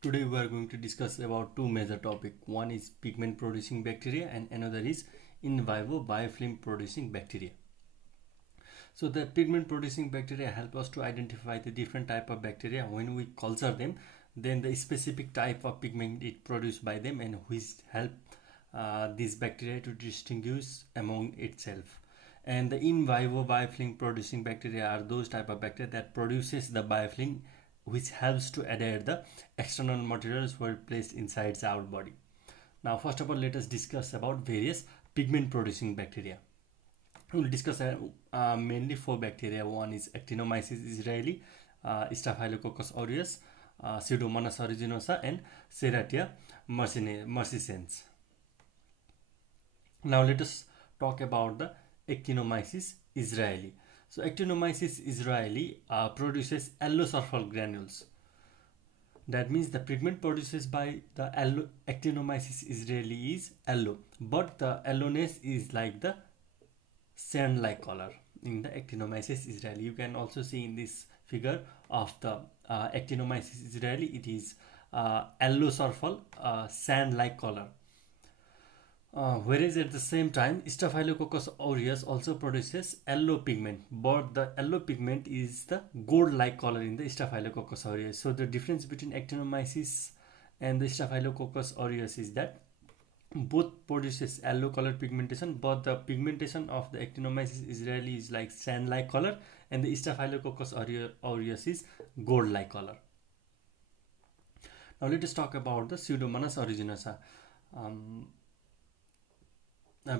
Today we are going to discuss about two major topics. One is pigment producing bacteria and another is Invaluable biofilm producing bacteria. So the pigment producing bacteria help us to identify the different type of bacteria. When we culture them, then the specific type of pigment it produced by them and which help these bacteria to distinguish among itself. And the in vivo biofilm producing bacteria are those type of bacteria that produces the biofilm which helps to adhere the external materials were placed inside our body. Now first of all, let us discuss about various pigment producing bacteria. We will discuss mainly four bacteria. One is Actinomyces israeli, Staphylococcus aureus, Pseudomonas aeruginosa and Serratia marcescens. Now let us talk about the Actinomyces israeli. So Actinomyces israeli produces allosulfur granules. That means the pigment produced by the Actinomyces israeli is yellow, but the yellowness is like the sand-like color in the Actinomyces israeli. You can also see in this figure of the Actinomyces israeli, it is allosulfur sand-like color. Whereas at the same time, Staphylococcus aureus also produces yellow pigment, but the yellow pigment is the gold-like color in the Staphylococcus aureus. So the difference between Actinomyces and the Staphylococcus aureus is that both produces yellow color pigmentation, but the pigmentation of the Actinomyces israeli is like sand-like color, and the Staphylococcus aureus is gold-like color. Now let us talk about the Pseudomonas aeruginosa.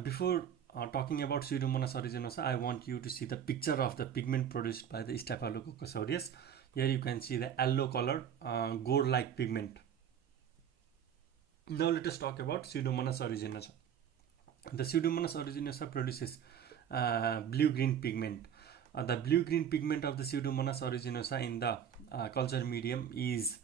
Before talking about Pseudomonas aeruginosa, I want you to see the picture of the pigment produced by the Staphylococcus aureus. Here you can see the yellow color gold-like pigment. Now let us talk about Pseudomonas aeruginosa. The Pseudomonas aeruginosa produces blue-green pigment. The blue-green pigment of the Pseudomonas aeruginosa in the culture medium is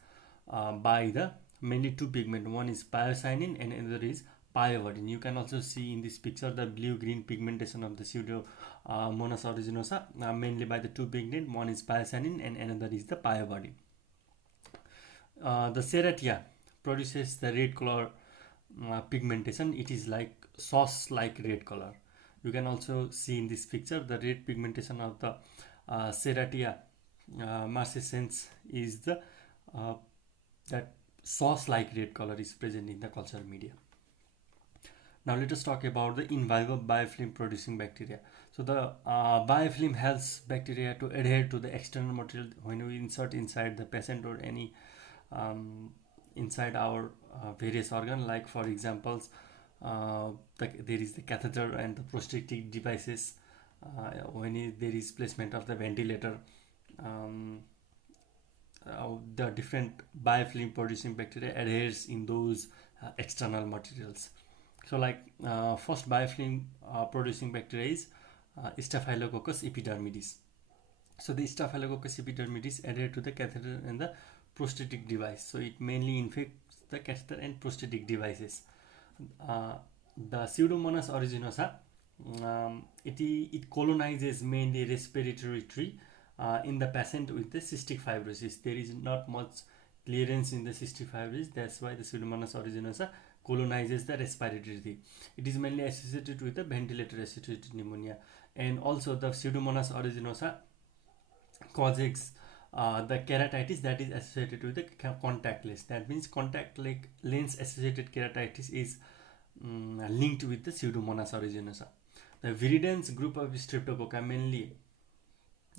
by the mainly two pigment. One is pyocyanin and another is pyoverdin. You can also see in this picture the blue-green pigmentation of the Pseudomonas aeruginosa mainly by the two pigment. One is pyocyanin and another is the pyoverdin. The Serratia produces the red color pigmentation. It is like sauce like red color. You can also see in this picture the red pigmentation of the Serratia marcescens is the that sauce like red color is present in the culture media. Now let us talk about the Invaluable biofilm producing bacteria. So the biofilm helps bacteria to adhere to the external material when we insert inside the patient or any inside our various organ, like for examples there is the catheter and the prosthetic devices. When there is placement of the ventilator, the different biofilm producing bacteria adheres in those external materials. So like first biofilm producing bacteria is Staphylococcus epidermidis. So the Staphylococcus epidermidis adhere to the catheter and the prosthetic device. So it mainly infects the catheter and prosthetic devices. The Pseudomonas aeruginosa, it colonizes mainly respiratory tree in the patient with the cystic fibrosis. There is not much clearance in the cystic fibrosis. That's why the Pseudomonas aeruginosa colonizes the respiratory tree. It is mainly associated with the ventilator-associated pneumonia, and also the Pseudomonas aeruginosa causes the keratitis that is associated with the contact lens. That means contact lens associated keratitis is linked with the Pseudomonas aeruginosa. The viridans group of Streptococcus, mainly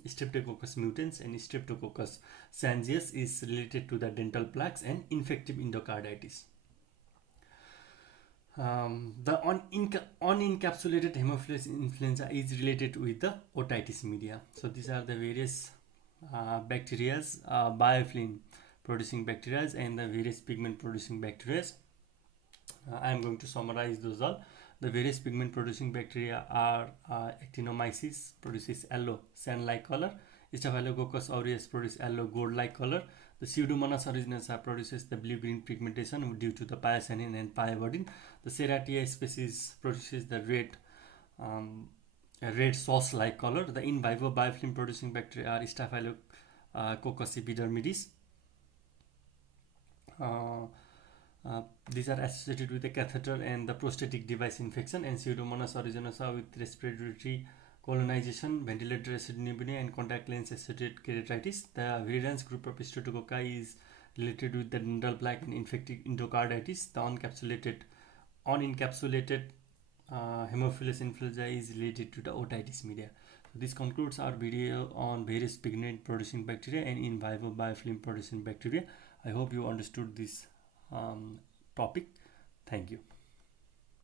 Streptococcus mutans and Streptococcus sangius, is related to the dental plaques and infective endocarditis. The unencapsulated Haemophilus influenza is related with the otitis media. So these are the various bacteria, biofilm producing bacteria and the various pigment producing bacteria. I am going to summarize those all. The various pigment producing bacteria are Actinomyces produces yellow sand like color, Staphylococcus aureus produces yellow gold like color, the Pseudomonas aeruginosa produces the blue-green pigmentation due to the pyocyanin and pyoverdin. The Serratia species produces the red sauce-like color. The in vivo biofilm producing bacteria are Staphylococcus epidermidis, These are associated with the catheter and the prosthetic device infection, and Pseudomonas Originator with respiratory colonization, ventilator-associated pneumonia, and contact lens-associated keratitis. The virulence group of Streptococci is related with the dental plaque and infected endocarditis. The unencapsulated Haemophilus influenza is related to the otitis media. So this concludes our video on various pigment producing bacteria and inviolable biofilm producing bacteria. I hope you understood this topic. Thank you.